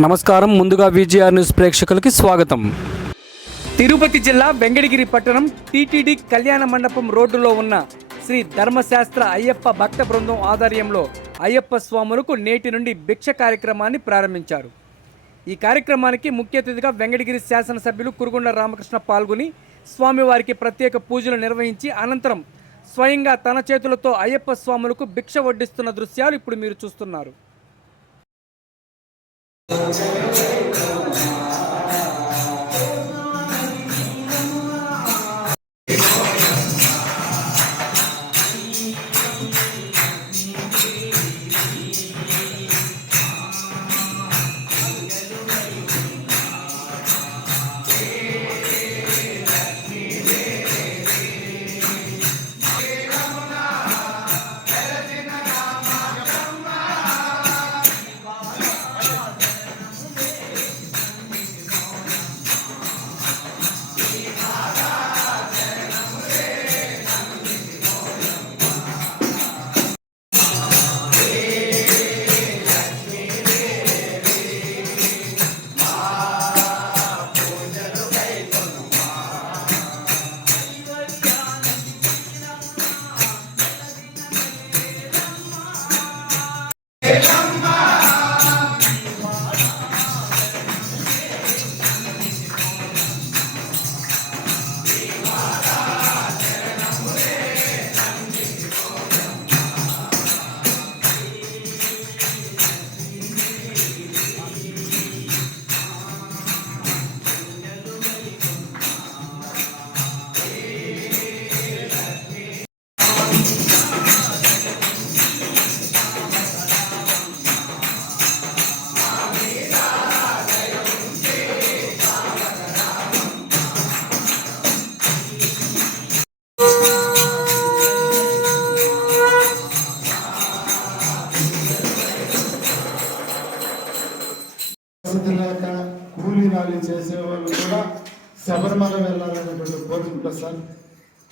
నమస్కారం. ముందుగా VGR news ప్రేక్షకులకి స్వాగతం. తిరుపతి జిల్లా వెంకటగిరి పట్టణం టీటీడీ కళ్యాణ మండపం రోడ్డులో ఉన్న శ్రీ ధర్మశాస్త్ర అయ్యప్ప భక్త బృందం ఆధ్వర్యంలో అయ్యప్ప స్వాములకు నేటి నుండి భిక్ష కార్యక్రమాన్ని ప్రారంభించారు. ఈ కార్యక్రమానికి ముఖ్య అతిథిగా వెంకటగిరి శాసనసభ్యులు కురుగుండ రామకృష్ణ పాల్గొని స్వామివారికి ప్రత్యేక పూజలు నిర్వహించి అనంతరం స్వయంగా తన చేతులతో అయ్యప్ప స్వాములకు భిక్ష వడ్డిస్తున్న దృశ్యాలు ఇప్పుడు మీరు చూస్తున్నారు. వసతి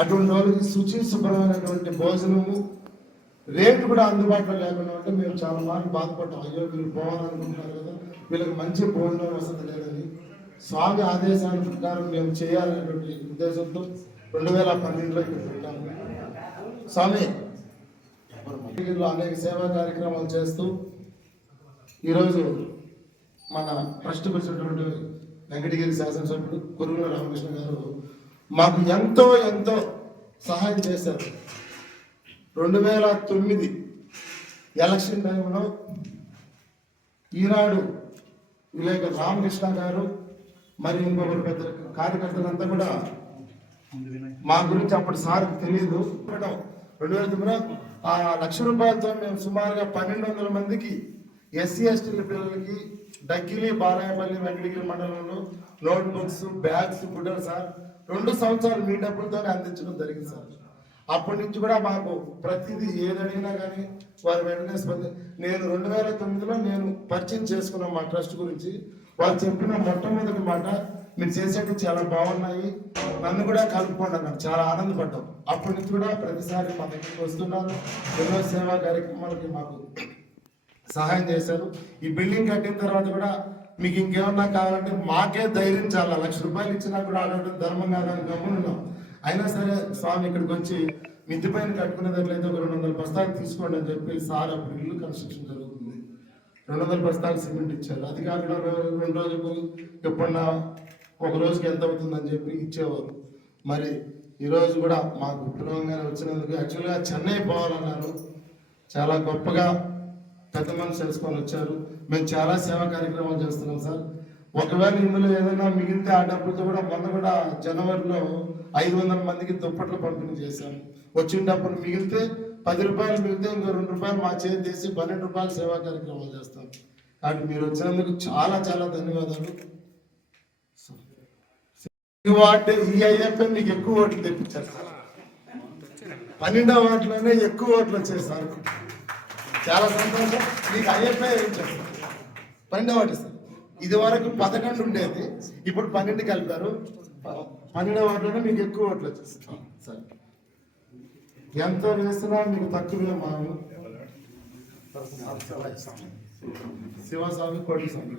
అటువంటి వాళ్ళకి శుచి శుభ్రమైనటువంటి భోజనము రేటు కూడా అందుబాటులో లేకుండా ఉంటే మేము చాలా మార్లు బాధపడ్డాం. అయ్యో వీళ్ళు పోవాలనుకుంటున్నారు కదా వీళ్ళకి మంచి భోజనం వసతి లేదని. స్వామి ఆదేశాల ప్రకారం మేము చేయాలనేటువంటి ఉద్దేశంతో రెండు వేల పన్నెండులో ఇక్కడ పెట్టాము స్వామి అనేక సేవా కార్యక్రమాలు చేస్తూ ఈరోజు మన ట్రస్ట్ వచ్చినటువంటి వెంకటగిరి శాసనసభ్యుడు కురుగుల రామకృష్ణ గారు మాకు ఎంతో ఎంతో సహాయం చేశారు. రెండు వేల తొమ్మిది ఎలక్షన్ టైంలో ఈనాడు విలేకరు రామకృష్ణ గారు మరి ఇంకొకరు పెద్ద కార్యకర్తలంతా కూడా మా గురించి అప్పటి సార్ తెలియదు రెండు వేల తొమ్మిదిలో ఆ లక్ష రూపాయలతో మేము సుమారుగా పన్నెండు వందల మందికి ఎస్సీ ఎస్టీల పిల్లలకి డక్కిలి బాలాయపల్లి వెంకటగిరి మండలంలో నోట్ బుక్స్ బ్యాగ్స్ గుడ్డలు సార్ రెండు సంవత్సరాలు మీ డబ్బులతో అందించడం జరిగింది సార్. అప్పటి నుంచి కూడా మాకు ప్రతిదీ ఏదడిగినా కానీ వారు వెంటనే స్పంది నేను రెండు వేల తొమ్మిదిలో నేను పరిచయం చేసుకున్నాను మా ట్రస్ట్ గురించి వాళ్ళు చెప్పిన మొట్టమొదటి మాట మీరు చేసేవి చాలా బాగున్నాయి నన్ను కూడా కలుపుకోండి అన్నారు. చాలా ఆనందపడ్డాం. అప్పటి నుంచి కూడా ప్రతిసారి మా దగ్గరికి వస్తున్నారు. ఎన్నో సేవా కార్యక్రమాలకి మాకు సహాయం చేశారు. ఈ బిల్డింగ్ కట్టిన తర్వాత కూడా మీకు ఇంకేమన్నా కావాలంటే మాకే ధైర్యం చాలా. లక్ష రూపాయలు ఇచ్చినా కూడా అడగడం ధర్మం కాదని గమ్మునున్నాం. అయినా సరే స్వామి ఇక్కడికి వచ్చి మిద్ది పైన కట్టుకునేటట్లయితే ఒక రెండు వందల బస్తాలు తీసుకోండి అని చెప్పి సార్ అప్పుడు ఇల్లు కన్స్ట్రక్షన్ జరుగుతుంది. రెండు వందల బస్తాలు సిమెంట్ ఇచ్చారు. అది కాకుండా రెండు రోజులు ఎప్పుడన్నా ఒక రోజుకి ఎంత అవుతుందని చెప్పి ఇచ్చేవారు. మరి ఈరోజు కూడా మాకు పిలవంగానే వచ్చినందుకు యాక్చువల్గా చెన్నై పోవాలన్నారు. చాలా గొప్పగా పెద్ద మనసు తెలుసుకొని వచ్చారు. మేము చాలా సేవా కార్యక్రమాలు చేస్తున్నాం సార్. ఒకవేళ ఇందులో ఏదైనా మిగిలితే ఆ డబ్బులతో కూడా మొన్న కూడా జనవరిలో ఐదు వందల మందికి దుప్పట్లు పంపిణీ చేశాం. వచ్చిన డబ్బులు మిగిలితే పది రూపాయలు మిగిలితే ఇంకో రెండు రూపాయలు మా చేతి తీసి పన్నెండు రూపాయలు సేవా కార్యక్రమాలు చేస్తాం. కాబట్టి మీరు వచ్చినందుకు చాలా చాలా ధన్యవాదాలు. ఈ వార్డు ఈ ఐఎఫ్ఎం మీకు ఎక్కువ ఓట్లు తెప్పించారు సార్. పన్నెండవ వార్డులోనే ఎక్కువ ఓట్లు వచ్చాయి సార్. చాలా సంతోషం. మీకు అయ్యప్ప ఇచ్చారు పన్నెండవ వార్డు సార్. ఇది వరకు పదకొండు ఉండేది. ఇప్పుడు పన్నెండు కలిపారు. పన్నెండవ వార్డులోనే మీకు ఎక్కువ ఓట్లు వచ్చేస్తాయి. సార్. ఎంత వేసినా మీకు తక్కువే మాము శివస్వామి కోటి స్వామి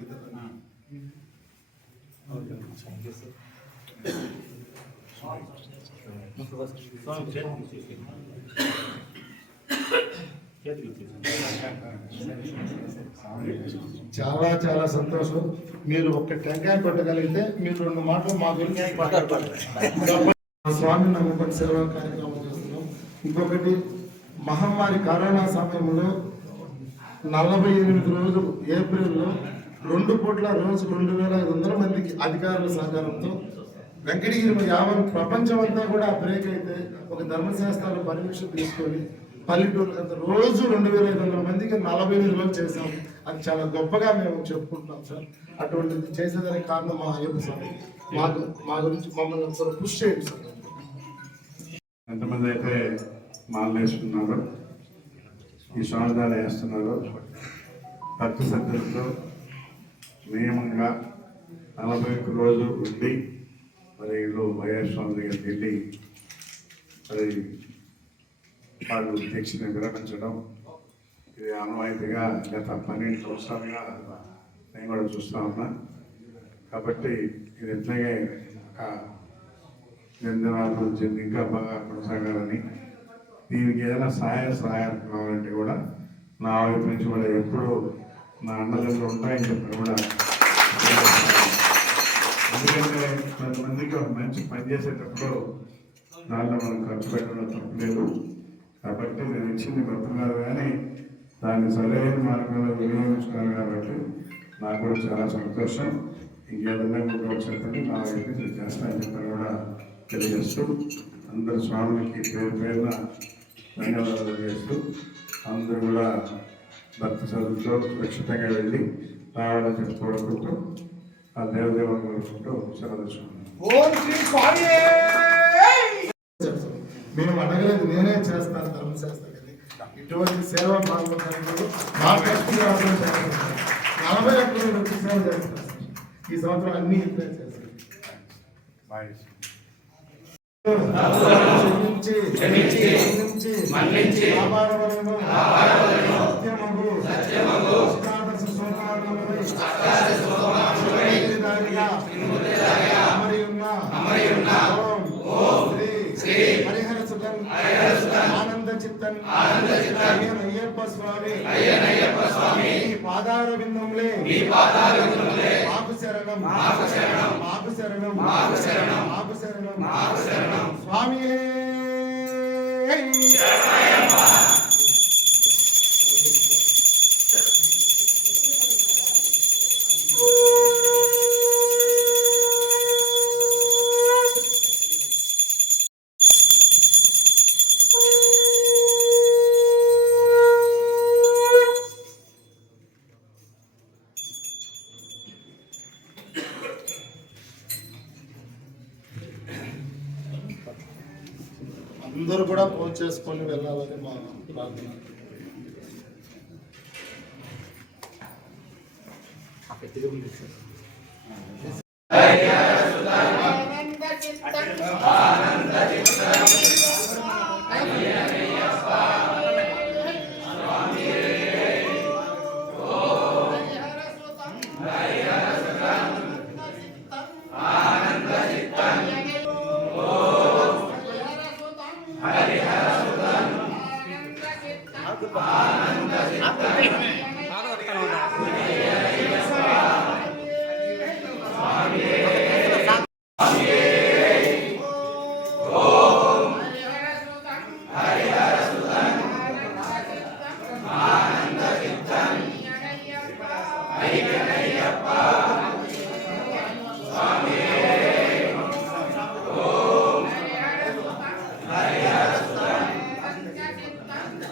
చాలా చాలా సంతోషం. మీరు ఒక్క టెంకాయ పెట్టగలిగితే మీరు రెండు మాటలు మా గురించి స్వామి నమ్ముకొని సేవా కార్యక్రమం చేస్తున్నాం. ఇంకొకటి మహమ్మారి కరోనా సమయంలో నలభై ఎనిమిది రోజులు ఏప్రిల్లో రెండు పూట్ల రోజు రెండు వేల ఐదు వందల మందికి అధికారుల సహకారంతో వెంకటగిరి యావన్ ప్రపంచం అంతా కూడా బ్రేక్ అయితే ఒక ధర్మశాస్త్రాల పర్మిషన్ తీసుకొని పల్లెటూరు అంత రోజు రెండు వేల ఐదు వందల మందికి నలభై ఎనిమిది రోజులు చేసాం అది చాలా గొప్పగా మేము చెప్పుకుంటున్నాం సార్. అటువంటిది చేసేదానికి కారణం మా అయ్యప్ప సార్ మాకు మా గురించి మమ్మల్ని ఒకసారి కృషి చేయండి సార్. ఎంతమంది అయితే మాలలు వేసుకున్నారో ఈ స్వామిదాలు వేస్తున్నారో భక్తి శ్రద్ధలతో నియమంగా నలభై ఒక్క రోజు ఉండి మరి వీళ్ళు వైఎస్ స్వామి దగ్గరికి వెళ్ళి మరి వాళ్ళు దీక్షను విరమించడం ఇది ఆనవాయితీగా గత పన్నెండు సంవత్సరాలుగా నేను కూడా చూస్తా ఉన్నా. కాబట్టి ఇది ఎట్లాగే ఒక నిందనాలు చెంది ఇంకా బాగా కొనసాగాలని. దీనికి ఏదైనా సహాయ సహాయాలు కావాలంటే కూడా నా వైపు నుంచి కూడా ఎప్పుడూ నా అండదండలు ఉంటాయని చెప్పి కూడా ఎందుకంటే కొంతమందికి ఒక మంచి పని చేసేటప్పుడు దానిలో మనం ఖర్చు పెట్టడం తప్పలేదు కాబట్టి నేను ఇచ్చింది గొప్పగారు కానీ దాన్ని సరైన మార్గంలో వినియోగించుకున్నాను కాబట్టి నాకు కూడా చాలా సంతోషం. ఇంకేదన్నా కూడా చెప్పండి. నా వైపు చేస్తానని చెప్పని కూడా తెలియజేస్తూ అందరు స్వాములకి పేరు పేరున ధన్యవాదాలు తెలియజేస్తూ అందరూ కూడా భక్తి చదువుతో సురక్షితంగా వెళ్ళి రావడం చెప్పి ఆ దేవదేవుని కోరుకుంటూ సెలవు తీసుకుంటున్నాను మేము అడగలేదు నేనే చేస్తాను ధర్మశాస్త్రం అని ఇటువంటి సేవ పాల్గొన్నారు మా కష్టం నలభై ఒక్క రోజులు వచ్చి సేవ చేస్తాను. ఈ సంవత్సరం అన్ని ఇట్లే చేస్తాను. బాయ్ క్షమించి మన్నించి కాపాడవలెను సత్యమగు అయ్యన్ అయ్యప్ప స్వామి మీ పాదార మాకు శరణం. మాకు శరణం. మాకు శరణం. మాకు శరణం. మాకు శరణం. మాకు శరణం. స్వామి. అందరూ చేసుకొని వెళ్ళాలని మా ప్రార్థన. ఆనంద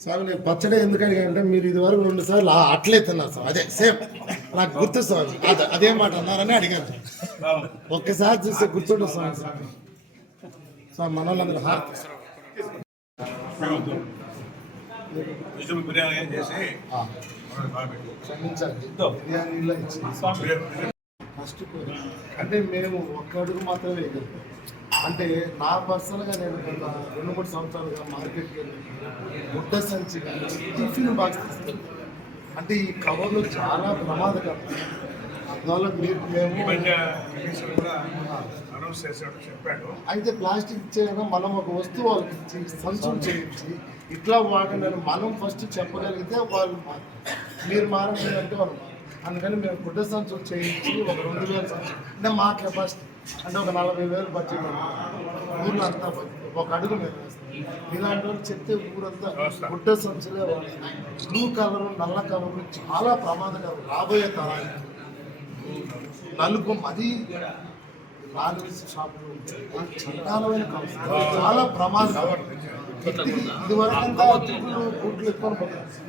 స్వామి నేను పచ్చడి ఎందుకు అడిగానంటే మీరు ఇది వరకు రెండు సార్లు అట్లే తిన్నారు స్వామి అదే సేమ్. నాకు గుర్తు స్వామి అదే మాట అన్నారని అడిగాను. ఒక్కసారి చూస్తే గుర్తుండే స్వామి స్వామి మన వాళ్ళందరూ హారతి వెజిటబుల్ బిర్యానీ చేసి ఆ, క్షమించండి. బిర్యానీలో ఇచ్చి ఫస్ట్ అంటే మేము ఒక్క అడుగు మాత్రమే వేయగలుగుతాం అంటే నా పర్సనల్గా నేను గత రెండు మూడు సంవత్సరాలుగా మార్కెట్కి వెళ్ళి ముట్ట సంచి టిఫిన్ బాక్స్ తీసుకెళ్ళి అంటే ఈ కవర్లు చాలా ప్రమాదకరం. అందువల్ల మీరు మేము మధ్య కమిషన్ కూడా అనౌన్స్ చేసాడు చెప్పాడు. అయితే ప్లాస్టిక్ ఇచ్చేయడం మనం ఒక వస్తువు వాళ్ళకి ఇచ్చి సంచులు చేయించి ఇట్లా వాడండి అని మనం ఫస్ట్ చెప్పగలిగితే వాళ్ళు. మీరు. మారండి అంటే వాళ్ళు. అందుకని మేము గుడ్డ సంచులు చేయించి ఒక రెండు వేల సంచులు. అంటే మా కెపాసిటీ అంటే ఒక నలభై వేలు బడ్జెట్ ఊర్లో అంతా. ఒక అడుగు మేము వేస్తాం ఇలాంటి వాళ్ళు చెప్తే ఊరంతా గుడ్డ సంచులే బ్లూ కలర్ నల్ల కలర్ చాలా ప్రమాదకరం. రాబోయే తరానికి నలుపు మరీ నాలుగు షాపులు. చండాలమైన. చాలా ప్రమాదం ఇది గుడ్లు ఎక్కువ.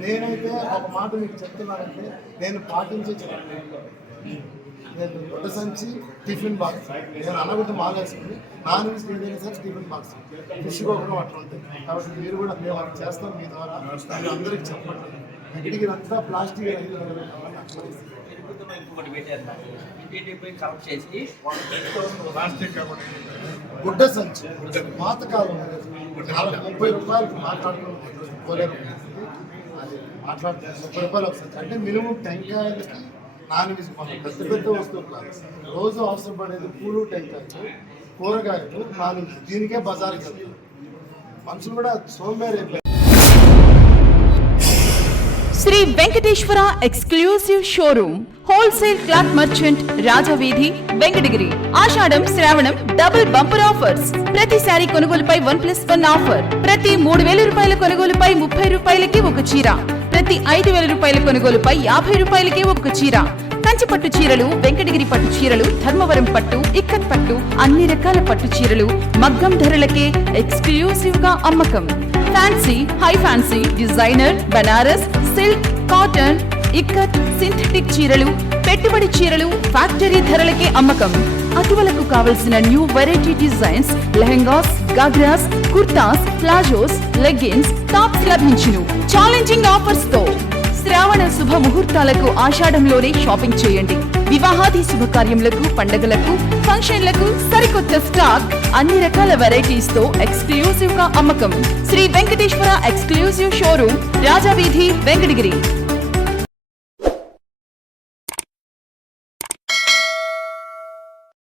నేనైతే ఒక మాట మీకు చెప్తున్నానంటే నేను పాటించే చెప్తాను నేను గుడ్డ సంచి టిఫిన్ బాక్స్. నేను అనబిడ్డ మాలేసుకుని నాన్ వెజ్ ఏదైనా సరే టిఫిన్ బాక్స్. ఫిష్ ఒకటి అట్లా ఉంటాయి కాబట్టి మీరు కూడా మేము అలా చేస్తాం మీ ద్వారా. మీరు అందరికి చెప్పండి. ఇంటికి అంతా ప్లాస్టిక్. ఇంకొకటి పెట్టారు ఇంటింటి పోయి కలెక్ట్ చేసి ప్లాస్టిక్ కాబట్టి గుడ్డ సంచి. పాతకాలం ముప్పై రూపాయలకి మాట్లాడుకుని పోలేరు. అది మాట్లాడుతున్నారు ముప్పై రూపాయలు ఒక సంచి. అంటే మినిమం టెంకాయలకి నాన్ వెజ్ మనం పెద్ద పెద్ద వస్తువులు కాదు. రోజు అవసరపడేది పూలు టెంకాయలు కూరగాయలు నాన్ వెజ్. దీనికే బజార్కి వెళ్తారు మనుషులు కూడా Someru Shri Venkateshwara exclusive showroom wholesale cloth merchant Rajaveedhi Venkatagiri. ఆషాఢం శ్రావణం డబుల్ బంపర్ ఆఫర్స్. ప్రతి శారీ కొనుగోలుపై వన్ ప్లస్ వన్ ఆఫర్. ప్రతి మూడు వేల రూపాయల కొనుగోలుపై ముప్పై రూపాయలకి ఒక చీర. ప్రతి ఐదు వేల రూపాయల కొనుగోలుపై యాభై రూపాయలకే ఒక చీర. కంచి పట్టు చీరలు వెంకటగిరి పట్టు చీరలు ధర్మవరం పట్టు ఇక్కత్ పట్టు అన్ని రకాల పట్టు చీరలు మగ్గం ధరలకే ఎక్స్క్లూసివ్గా అమ్మకం. Fancy high fancy designer Banaras silk cotton ikat synthetic చీరలు పెట్టుబడి చీరలు ఫ్యాక్టరీ ధరలకే అమ్మకం. అటువలకు కావలసిన new variety designs lehengas ghagras kurtas palazzos leggings tops లభించును. ఛాలెంజింగ్ ఆఫర్స్తో. శ్రావణ శుభ ముహూర్తాలకు ఆషాఢంలోనే షాపింగ్ చేయండి. వివాహాది శుభకార్యములకు పండగలకు ఫంక్షన్లకు సరికొత్త స్టాక్ అన్ని రకాల వెరైటీస్తో ఎక్స్క్లూజివ్గా అమ్మకం. Shri Venkateshwara exclusive showroom Rajaveedhi Venkatagiri.